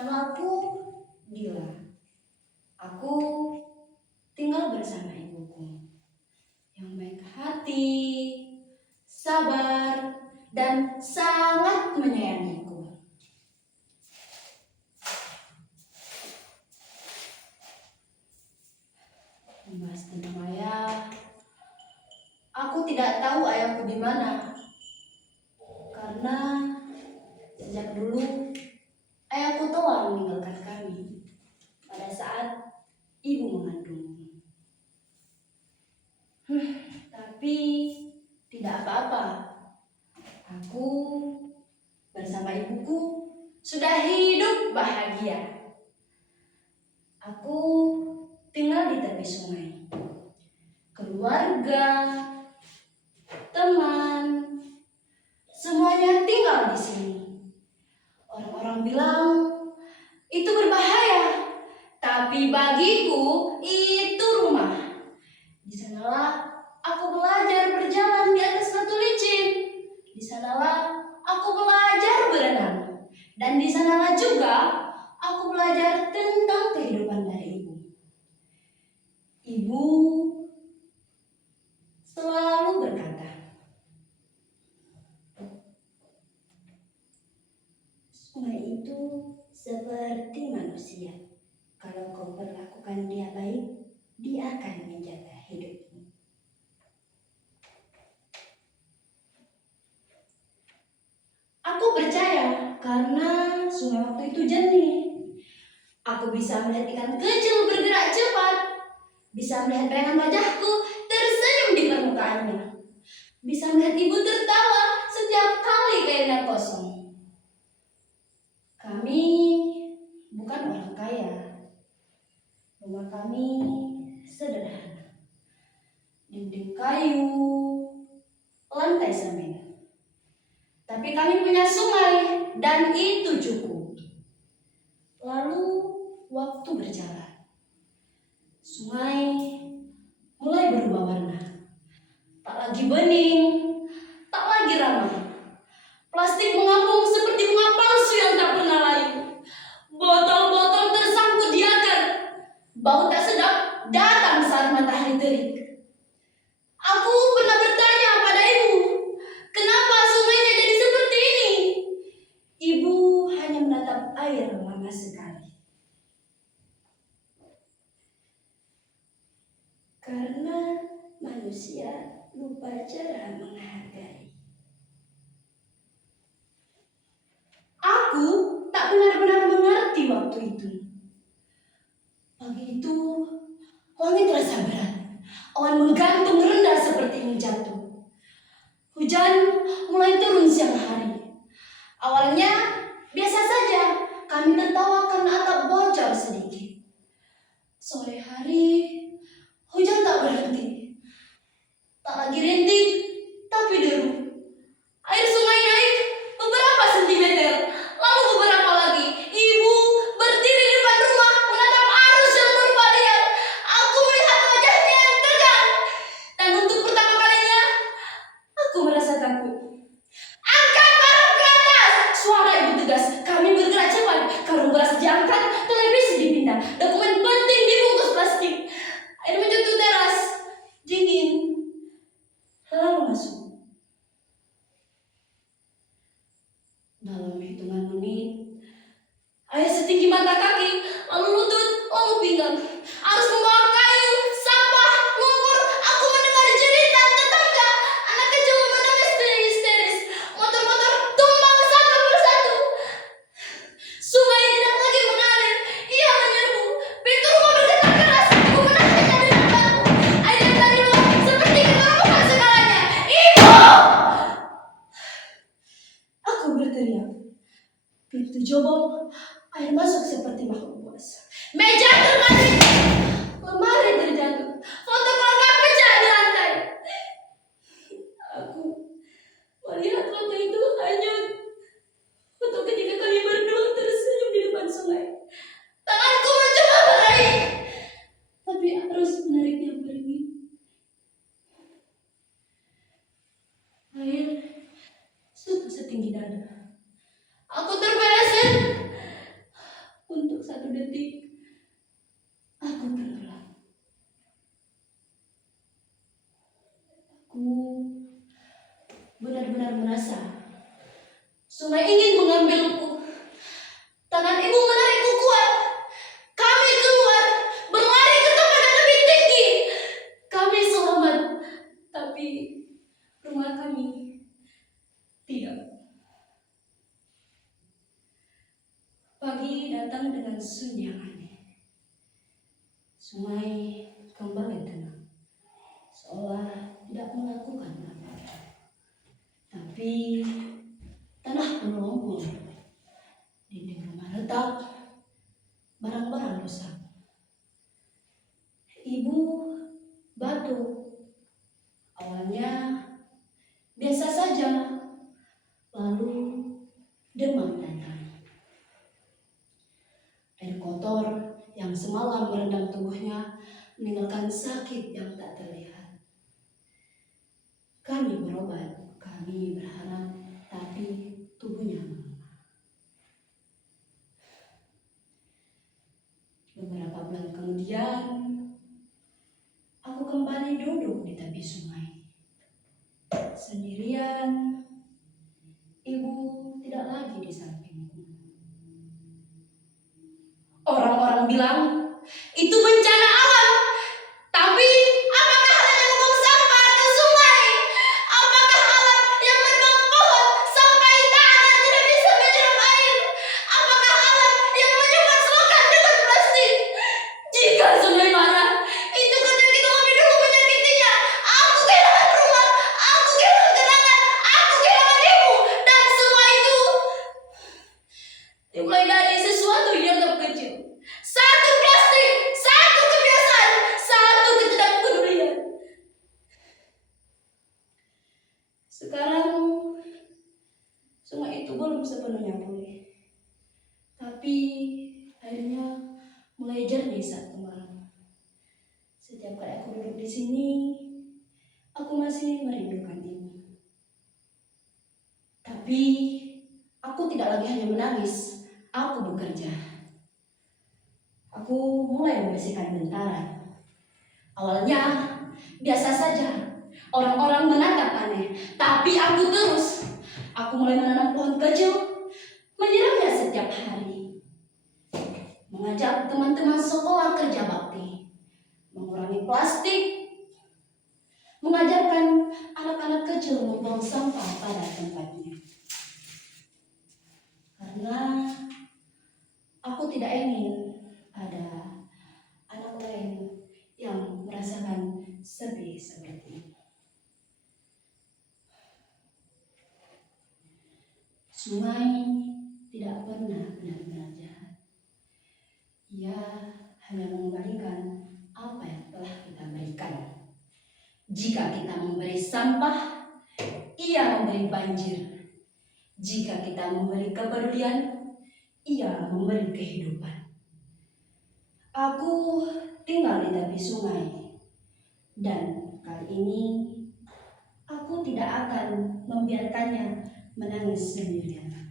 Namaku Dila. Aku tinggal bersama ibuku yang baik hati, sabar, dan sangat menyayangiku. Membahas tentang ayah, aku tidak tahu ayahku di mana. Karena sejak dulu ayahku telah meninggalkan kami pada saat ibu mengandungku. Tapi tidak apa-apa. Aku bersama ibuku sudah hidup bahagia. Aku tinggal di tepi sungai. Keluarga, teman, semuanya tinggal di sini. Orang-orang bilang itu berbahaya, tapi bagiku itu rumah. Di sanalah aku belajar berjalan di atas batu licin. Di sanalah aku belajar berenang. Dan di sanalah juga aku belajar tentang kehidupan dari ibu. Ibu selalu berkata, sungai itu seperti manusia. Kalau kau perlakukan dia baik, dia akan menjaga hidupmu. Aku percaya karena sungai waktu itu jernih. Aku bisa melihat ikan kecil bergerak cepat, bisa melihat bayangan wajahku tersenyum di permukaannya, bisa melihat ibu tertawa setiap kali kainnya kosong. Kami bukan orang kaya. Rumah kami sederhana. Dinding kayu, lantai semen. Tapi kami punya sungai dan itu cukup. Lalu waktu berjalan. Sungai mulai berubah warna. Tak lagi bening, tak lagi ramai. Plastik mengapung seperti bunga palsu yang tak pernah layu. Botol-botol tersangkut di akar. Bau tak sedap datang saat matahari terik. Aku pernah bertanya pada ibu, kenapa sungainya jadi seperti ini? Ibu hanya menatap air lama sekali. Karena manusia lupa cara menghargai. Aku tak benar-benar mengerti waktu itu. Pagi itu, langit terasa berat. Awan menggantung rendah seperti ingin jatuh. Hujan mulai turun siang hari. Awalnya biasa saja, kami tertawa karena atap bocor sedikit. Sore hari, hujan tak berhenti. Tak lagi rintik, tapi deru. Air sungai naik beberapa sentimeter, lalu beberapa lagi. Ibu berdiri di depan rumah menatap arus yang berubah liar. Aku melihat wajahnya yang tegang. Dan untuk pertama kalinya, aku merasa takut. Angkat parang ke atas! Suara ibu tegas. Kami bergerak cepat. Karung beras diangkat, televisi dipindah. Dokumen penting dibungkus plastik. Air menyentuh teras. Dingin. Lalu masuk. Dalam hitungan menit, air setinggi mata kaki, lalu lutut, lalu pinggang. Arus membawa kayu, sampah, lumpur. Aku mendengar jeritan tetangga. Anak kecil menangis histeris. Motor-motor tumbang satu persatu. Sungai tidak lagi mengalir, ia menyerbu. Pintu rumah bergetar keras. Aku menahannya dengan batu. Air yang tadi luap seperti keterbukaan segalanya. Ibu! Aku berteriak. Pintu jebol, air masuk seperti makhluk buas. Meja terbalik, lemari terjatuh, foto keluarga pecah di lantai. Aku melihat foto itu hanya foto ketika kami berdua tersenyum di depan sungai. Tanganku mencoba meraih, tapi arus menariknya pergi. Air sudah setinggi dada. Aku terbelesir. detik aku tenggelam. Aku benar-benar merasa sungai ingin mengambilku. Tangan ibu menarikku kuat. Kami keluar, berlari ke tempat yang lebih tinggi. Kami selamat, tapi rumah kami tidak. Pagi datang dengan sunyi yang aneh. Sungai kembali tenang, seolah tidak melakukan apa-apa. Tapi tanah penuh lumpur, dinding rumah retak, barang-barang rusak. Ibu batuk. Awalnya biasa saja, lalu demam datang. Air kotor yang semalam merendam tubuhnya meninggalkan sakit yang tak terlihat. Kami berobat, kami berharap, tapi tubuhnya melemah. Beberapa bulan kemudian, aku kembali duduk di tepi sungai. Sendirian, ibu tidak lagi di sampingku. Orang-orang bilang itu bencana alam, tapi apakah alat yang membuang sampah ke sungai? Apakah alat yang menebang pohon sampai tanah tidak bisa menyerap air? Apakah alat yang menyimpan selokan dengan plastik? Jika sungai marah, itu karena kita lebih dulu menyakitinya. Aku kehilangan rumah, aku kehilangan kenangan, aku kehilangan ibu, dan semua itu dimulai dari sesuatu yang tak kecil. Satu plastik, satu kebiasaan, satu ketidakpedulian. Sekarang sungai itu belum sepenuhnya pulih, tapi airnya mulai jernih saat kemarau. Setiap kali aku duduk di sini, aku masih merindukan ibu. Tapi aku tidak lagi hanya menangis, aku bekerja. Aku mulai membersihkan bentara. Awalnya biasa saja, orang-orang menatap aneh, tapi aku terus. Aku mulai menanam pohon kecil, menyiramnya setiap hari. Mengajak teman-teman sekolah kerja bakti, mengurangi plastik, mengajarkan anak-anak kecil membuang sampah pada tempatnya. Karena aku tidak ingin ada anak lain yang merasakan sedih seperti ini. Sungai tidak pernah benar-benar jahat. Ia hanya mengembalikan apa yang telah kita berikan. Jika kita memberi sampah, ia memberi banjir. Jika kita memberi kepedulian, ia memberi kehidupan. Aku tinggal di tepi sungai, dan kali ini aku tidak akan membiarkannya menangis sendirian.